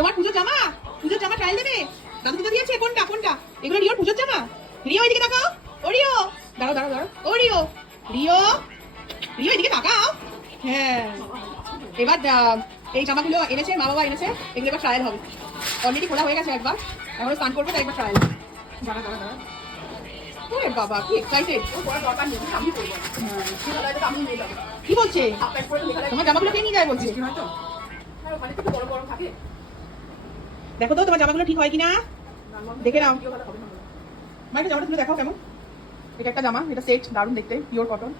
তোমার পুজোর জামা ট্রায়াল দেবে? দাদু দিতে দিয়েছে? কোনটা কোনটা? এগুলো রিওর পুজোর জামা। রিও এদিকে তাকাও। ও রিও, দাঁড়াও দাঁড়াও দাঁড়াও। ও রিও, রিও রিও এদিকে তাকাও। হ্যাঁ, এবার এই জামাগুলো এনেছে, মা বাবা এনেছে, এগুলো এবার ট্রায়াল হবে। অলরেডি খোলা হয়ে গেছে একবার, এখন স্নান করবে, তাই একবার ট্রায়াল। দাঁড়া দাঁড়া দাঁড়া। ওরে বাবা কি এক্সাইটেড। কি বলছে? তোমার জামাগুলো কে নিয়ে যায় বলছে? দেখো তো তোমার জামাগুলো ঠিক হয় কিনা, দেখে নাও। মাইকে জামাটা তুলে দেখাও কেমন। এটা একটা জামা, এটা সেট, দারুণ দেখতে, পিওর কটন।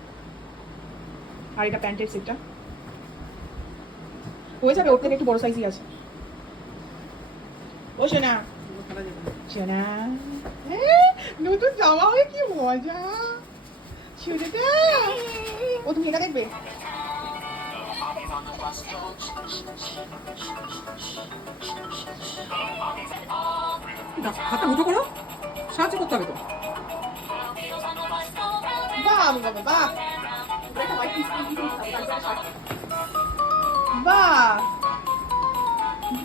আর এটা প্যান্টের সেটটা হয়ে যাবে, ওর থেকে একটু বড় সাইজই আছে। ও সোনা সোনা, নতুন জামা হয়ে কি মজা। শুনেটা ও, তুমি এটা দেখবে? হাতটা মুঠো করো, সাহায্য করতে হবে তো। বাহ বাহ বাহ বাহ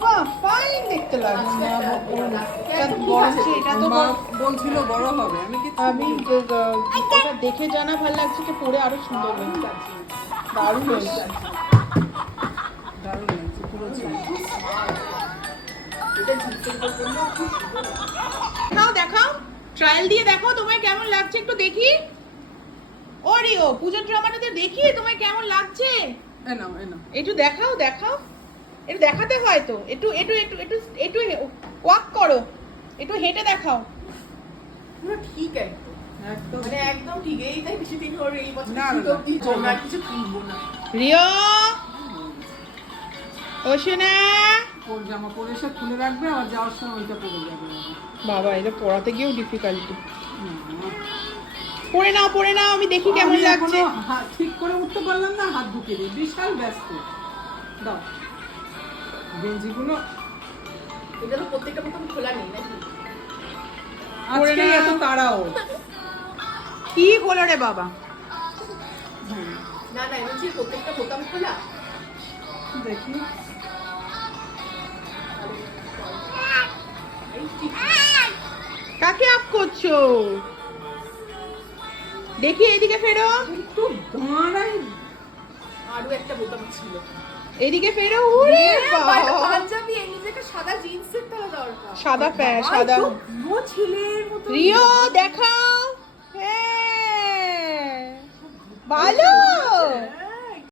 বাহ, ফাইন দেখতে লাগছে। এটা তো বলছিল বড় হবে, আমি এটা দেখে জানা ভালো লাগছে, যে পরে আরো সুন্দর লাগছে। দারুণ হয়েছে। দারুণ লাগছে পুরো নাও দেখাও, ট্রায়াল দিয়ে দেখো তোমায় কেমন লাগছে, একটু দেখি। ওরিও পুজোর ড্রামাটাতে দেখি তোমায় কেমন লাগছে। একটু দেখাও দেখাও, একটু দেখাতে হয় তো, একটু একটু একটু একটু একটু ওয়াক করো, একটু হেঁটে দেখাও। পুরো ঠিক একদম, মানে একদম ঠিক। এই তাই বেশি দিন হলো এই বছর কিছু কিনবো না। রিও ও সোনা, ওর জামা পরে এসে খুলে রাখবে, আর যাওয়ার সময় ওইটা পরে যাবে। বাবা এটা পড়াতে গিয়েও ডিফিকাল্টি। পরে নাও, আমি দেখি কেমন লাগছে। ঠিক করে উঠতে পারলাম না, হাত ঢুকিয়ে দিই, বিশাল ব্যস্ত। দাও গেঞ্জিগুলো, এটা তো প্রত্যেকটা বোতাম খোলা নেই নাকি? আজকে এত তাড়াও কি হলো রে বাবা? না না, বলছি প্রত্যেকটা বোতাম খোলা। দেখি কাকে আপ করছো? দেখি এদিকে ফেরো, একটু দাঁড়াই। আরো একটা বোতাম ছিল, এদিকে ফেরো। ওরে বাবা, পাঞ্জাবি, এই নিচে একটা সাদা জিন্সের তলা দরকার, সাদা প্যান্ট, সাদা। পুরো ছেলের মতো। রিও দেখাও। হ্যাঁ ভালো।